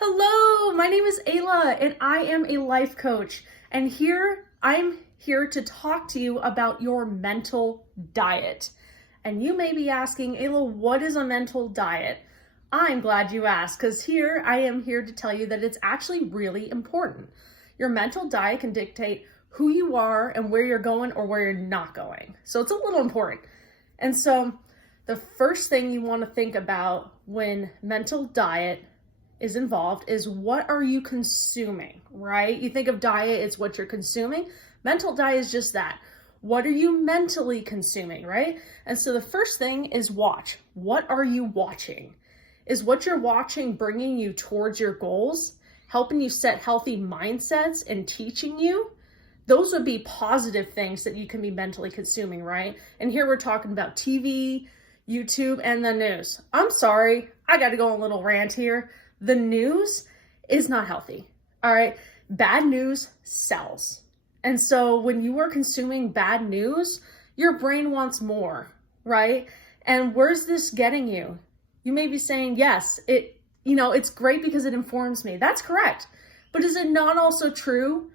Hello, my name is Ayla and I am a life coach. And I'm here to talk to you about your mental diet. And you may be asking, Ayla, what is a mental diet? I'm glad you asked, because I am here to tell you that it's actually really important. Your mental diet can dictate who you are and where you're going or where you're not going. So it's a little important. And so the first thing you want to think about when mental diet is involved is what are you consuming, right? You think of diet, it's what you're consuming. Mental diet is just that. What are you mentally consuming, right? And so the first thing is watch. What are you watching? Is what you're watching bringing you towards your goals, helping you set healthy mindsets and teaching you? Those would be positive things that you can be mentally consuming, right? And here we're talking about TV, YouTube, and the news. I'm sorry, I got to go on a little rant here. The news is not healthy, all right? Bad news sells. And so when you are consuming bad news, your brain wants more, right? And where's this getting you? You may be saying, yes, it's great because it informs me. That's correct. But is it not also true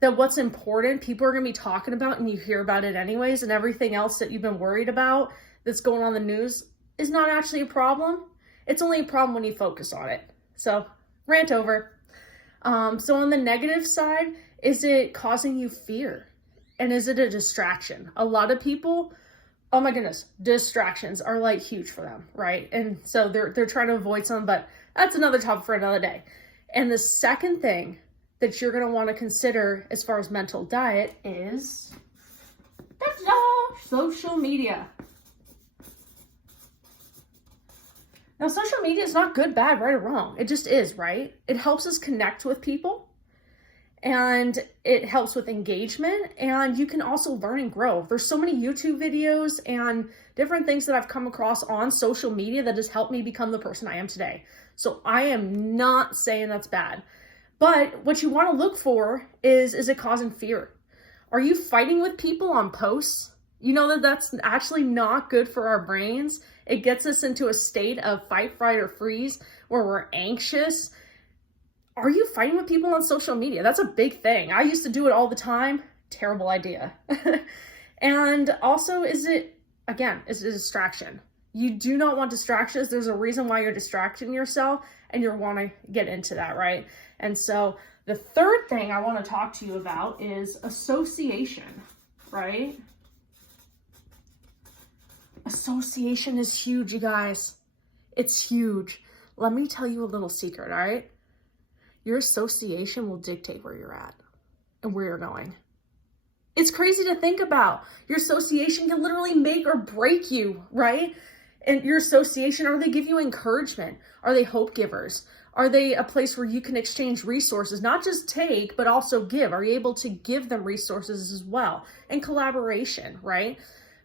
that what's important, people are going to be talking about and you hear about it anyways, and everything else that you've been worried about that's going on in the news is not actually a problem? It's only a problem when you focus on it. So, rant over. So on the negative side, is it causing you fear? And is it a distraction? A lot of people, oh my goodness, distractions are like huge for them, right? And so they're trying to avoid some, but that's another topic for another day. And the second thing that you're going to want to consider as far as mental diet is social media. Now, social media is not good, bad, right, or wrong. It just is, right? It helps us connect with people and it helps with engagement, and you can also learn and grow. There's so many YouTube videos and different things that I've come across on social media that has helped me become the person I am today. So I am not saying that's bad, but what you want to look for is it causing fear? Are you fighting with people on posts? You know that that's actually not good for our brains. It gets us into a state of fight, fright, or freeze where we're anxious. Are you fighting with people on social media? That's a big thing. I used to do it all the time. Terrible idea. And also, is it a distraction? You do not want distractions. There's a reason why you're distracting yourself, and you want to get into that, right? And so the third thing I want to talk to you about is association, right? Association is huge, you guys. It's huge. Let me tell you a little secret, all right? Your association will dictate where you're at and where you're going. It's crazy to think about. Your association can literally make or break you, right? And your association, are they give you encouragement? Are they hope givers? Are they a place where you can exchange resources, not just take, but also give? Are you able to give them resources as well? And collaboration, right?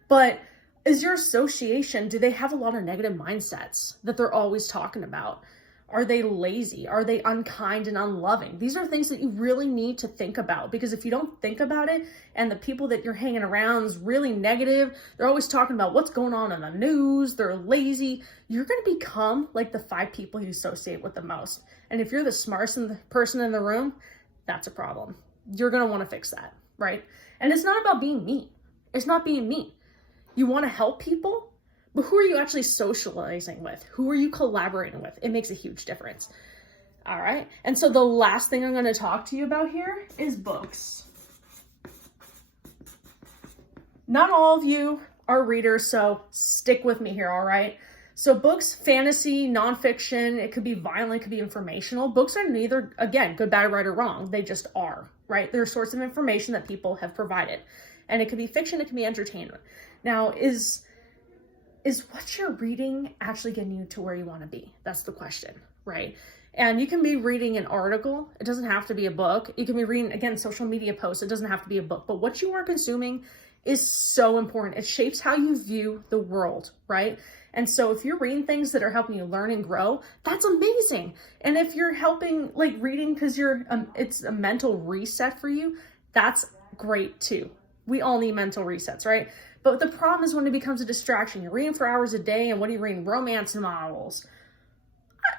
But is your association, do they have a lot of negative mindsets that they're always talking about? Are they lazy? Are they unkind and unloving? These are things that you really need to think about, because if you don't think about it and the people that you're hanging around is really negative, they're always talking about what's going on in the news, they're lazy, you're going to become like the 5 people you associate with the most. And if you're the smartest person in the room, that's a problem. You're going to want to fix that, right? And it's not about being mean. It's not being mean. You want to help people, but who are you actually socializing with? Who are you collaborating with? It makes a huge difference. All right. And so the last thing I'm going to talk to you about here is books. Not all of you are readers, so stick with me here. All right. So books, fantasy, nonfiction, it could be violent, it could be informational. Books are neither, again, good, bad, right, or wrong. They just are, right? They're a source of information that people have provided. And it could be fiction, it can be entertainment. Now, is what you're reading actually getting you to where you want to be? That's the question, right? And you can be reading an article. It doesn't have to be a book. You can be reading, again, social media posts. It doesn't have to be a book. But what you are consuming is so important. It shapes how you view the world, right? And so if you're reading things that are helping you learn and grow, that's amazing. And if you're helping, like reading because it's a mental reset for you, that's great too. We all need mental resets, right? But the problem is when it becomes a distraction. You're reading for hours a day, and what are you reading? Romance novels.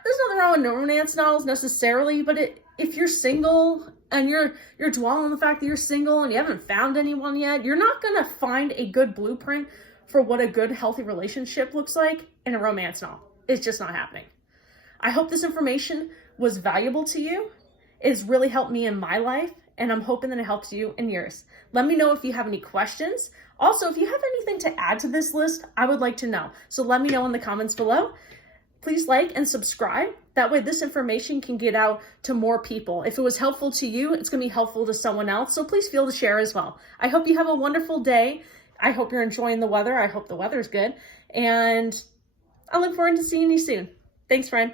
there's nothing wrong with romance novels necessarily, but if you're single and you're dwelling on the fact that you're single and you haven't found anyone yet, you're not gonna find a good blueprint for what a good, healthy relationship looks like in a romance novel. It's just not happening. I hope this information was valuable to you. It's really helped me in my life, and I'm hoping that it helps you in yours. Let me know if you have any questions. Also, if you have anything to add to this list, I would like to know. So let me know in the comments below. Please like and subscribe. That way this information can get out to more people. If it was helpful to you, it's going to be helpful to someone else. So please feel to share as well. I hope you have a wonderful day. I hope you're enjoying the weather. I hope the weather's good. And I look forward to seeing you soon. Thanks, friend.